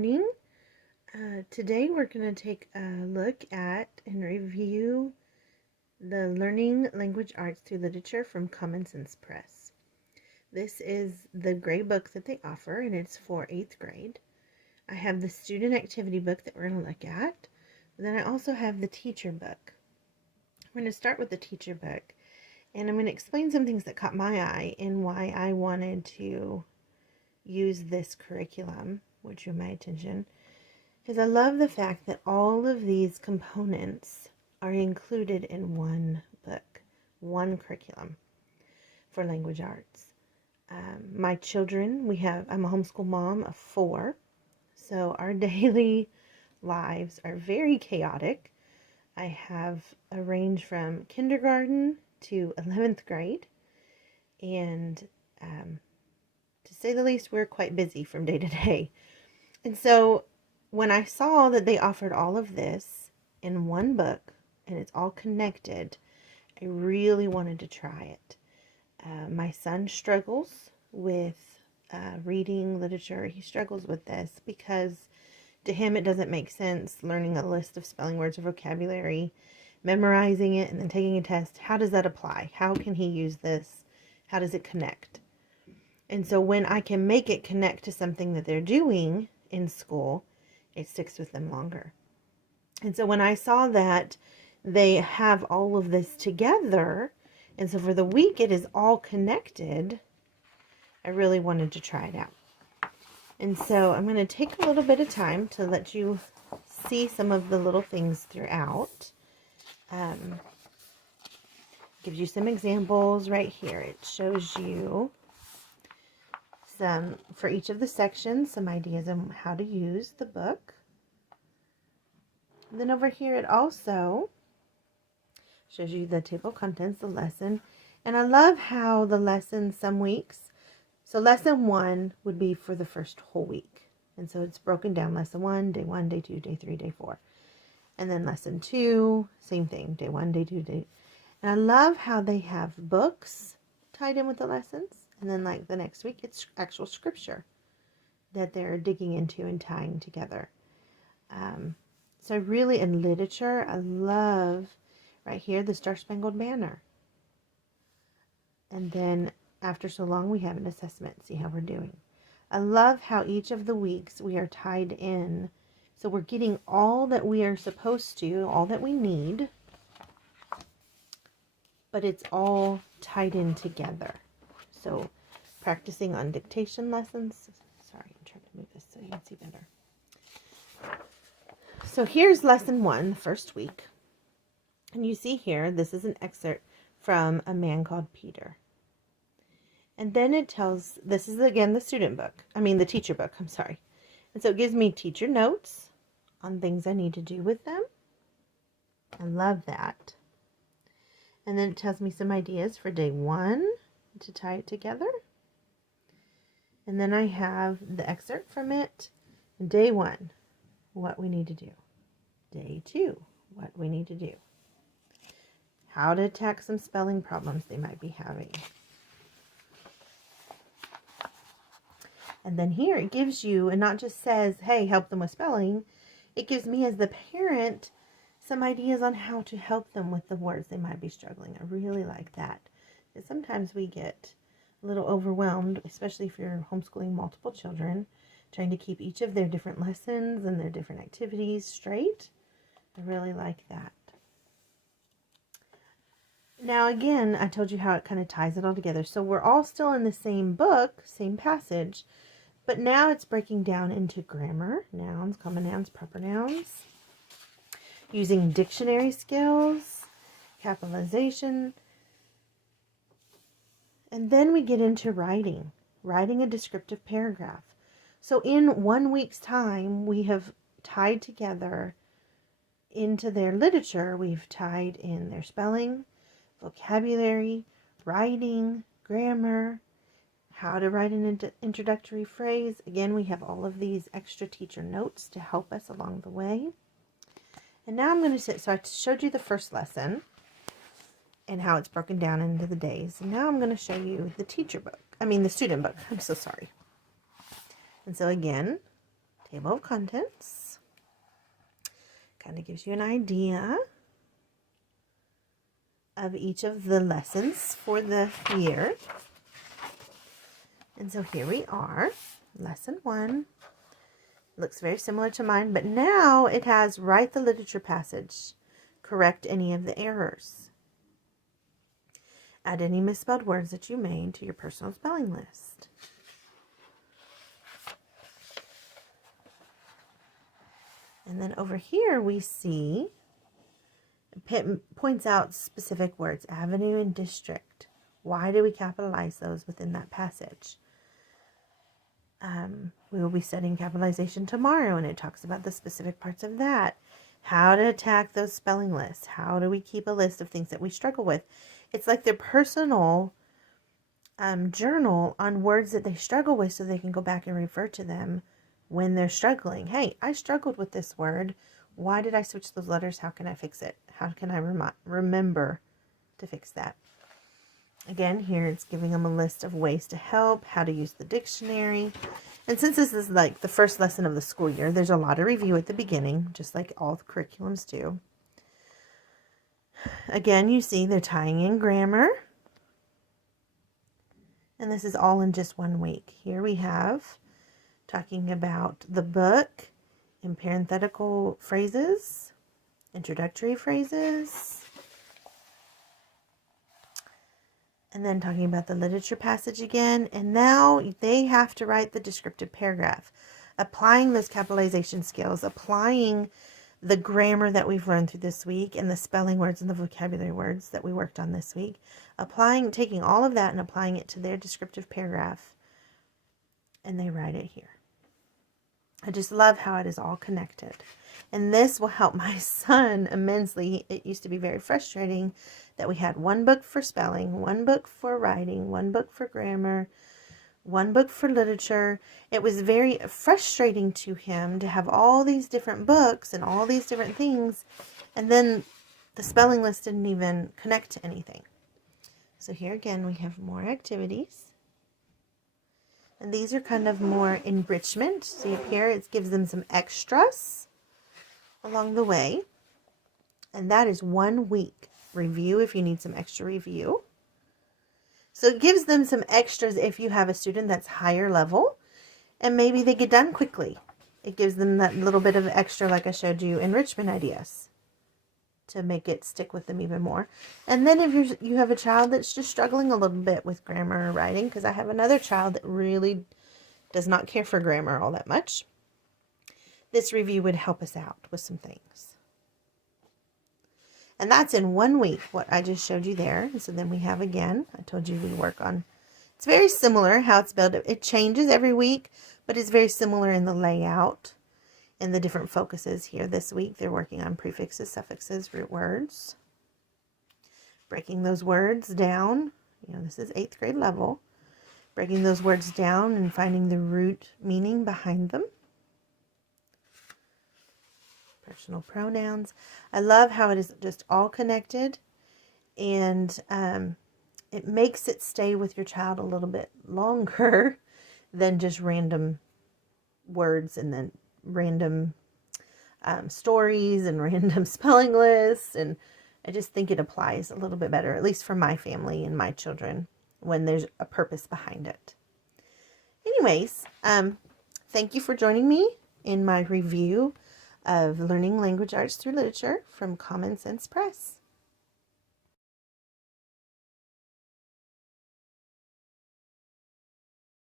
morning. Today we're going to take a look at and review the Learning Language Arts Through Literature from Common Sense Press. This is the grade book that they offer, and it's for 8th grade. I have the student activity book that we're going to look at. Then I also have the teacher book. We're going to start with the teacher book, and I'm going to explain some things that caught my eye and why I wanted to use this curriculum, which drew my attention, because I love the fact that all of these components are included in one book, one curriculum for language arts. My children, I'm a homeschool mom of 4, so our daily lives are very chaotic. I have a range from kindergarten to 11th grade, and to say the least, we're quite busy from day to day. And so when I saw that they offered all of this in one book and it's all connected, I really wanted to try it. My son struggles with reading literature. He struggles with this because to him it doesn't make sense learning a list of spelling words or vocabulary, memorizing it, and then taking a test. How does that apply? How can he use this? How does it connect? And so when I can make it connect to something that they're doing in school, it sticks with them longer. And so when I saw that they have all of this together, and so for the week it is all connected, I really wanted to try it out. And so I'm going to take a little bit of time to let you see some of the little things throughout. Gives you some examples right here. It shows you some, for each of the sections, some ideas on how to use the book. And then over here it also shows you the table of contents, the lesson. And I love how the lesson some weeks, so lesson 1 would be for the first whole week. And so it's broken down, lesson 1, day 1, day 2, day 3, day 4. And then lesson 2, same thing, day 1, day 2, day. And I love how they have books tied in with the lessons. And then like the next week, it's actual scripture that they're digging into and tying together. So really in literature, I love right here, the Star Spangled Banner. And then after so long, we have an assessment, see how we're doing. I love how each of the weeks we are tied in. So we're getting all that we are supposed to, all that we need, but it's all tied in together. So practicing on dictation lessons. Sorry, I'm trying to move this so you can see better. So here's lesson 1, the first week. And you see here, this is an excerpt from A Man Called Peter. And then it tells, this is again the the teacher book, I'm sorry. And so it gives me teacher notes on things I need to do with them. I love that. And then it tells me some ideas for day 1 to tie it together. And then I have the excerpt from it. Day 1, what we need to do. Day 2, what we need to do. How to attack some spelling problems they might be having. And then here it gives you, and not just says, hey, help them with spelling. It gives me as the parent some ideas on how to help them with the words they might be struggling. I really like that. Because sometimes we get a little overwhelmed, especially if you're homeschooling multiple children, trying to keep each of their different lessons and their different activities straight. I really like that. Now again, I told you how it kind of ties it all together. So we're all still in the same book, same passage, but now it's breaking down into grammar, nouns, common nouns, proper nouns, using dictionary skills, capitalization, and then we get into writing a descriptive paragraph. So in 1 week's time, we have tied together into their literature, we've tied in their spelling, vocabulary, writing, grammar, how to write an introductory phrase. Again, we have all of these extra teacher notes to help us along the way. And now I'm going to so I showed you the first lesson and how it's broken down into the days. And now I'm going to show you the the student book. I'm so sorry. And so again, Table of contents. Kind of gives you an idea of each of the lessons for the year. And so here we are, lesson 1. Looks very similar to mine, but now it has write the literature passage, correct any of the errors, add any misspelled words that you made to your personal spelling list. And then over here we see, it points out specific words, avenue and district. Why do we capitalize those within that passage? We will be studying capitalization tomorrow, and it talks about the specific parts of that. How to attack those spelling lists. How do we keep a list of things that we struggle with? It's like their personal journal on words that they struggle with, so they can go back and refer to them when they're struggling. Hey, I struggled with this word. Why did I switch those letters? How can I fix it? How can I remember to fix that? Again, here it's giving them a list of ways to help, how to use the dictionary. And since this is like the first lesson of the school year, there's a lot of review at the beginning, just like all the curriculums do. Again, you see they're tying in grammar. And this is all in just 1 week. Here we have talking about the book in parenthetical phrases, introductory phrases, and then talking about the literature passage again. And now they have to write the descriptive paragraph, applying those capitalization skills, applying the grammar that we've learned through this week and the spelling words and the vocabulary words that we worked on this week, taking all of that and applying it to their descriptive paragraph. And they write it here. I just love how it is all connected. And this will help my son immensely. It used to be very frustrating that we had 1 book for spelling, 1 book for writing, 1 book for grammar, 1 book for literature. It was very frustrating to him to have all these different books and all these different things, and then the spelling list didn't even connect to anything. So here again we have more activities. And these are kind of more enrichment. See up here, it gives them some extras along the way. And that is 1 week review if you need some extra review. So it gives them some extras if you have a student that's higher level and maybe they get done quickly. It gives them that little bit of extra, like I showed you, enrichment ideas to make it stick with them even more. And then if you have a child that's just struggling a little bit with grammar or writing, because I have another child that really does not care for grammar all that much, this review would help us out with some things. And that's in 1 week, what I just showed you there. And so then we have, again, I told you we work on, it's very similar how it's built. It changes every week, but it's very similar in the layout and the different focuses here. This week, they're working on prefixes, suffixes, root words, breaking those words down. You know, this is 8th grade level. Breaking those words down and finding the root meaning behind them. Personal pronouns. I love how it is just all connected, and it makes it stay with your child a little bit longer than just random words and then random stories and random spelling lists. And I just think it applies a little bit better, at least for my family and my children, when there's a purpose behind it. Anyways, thank you for joining me in my review of Learning Language Arts Through Literature from Common Sense Press.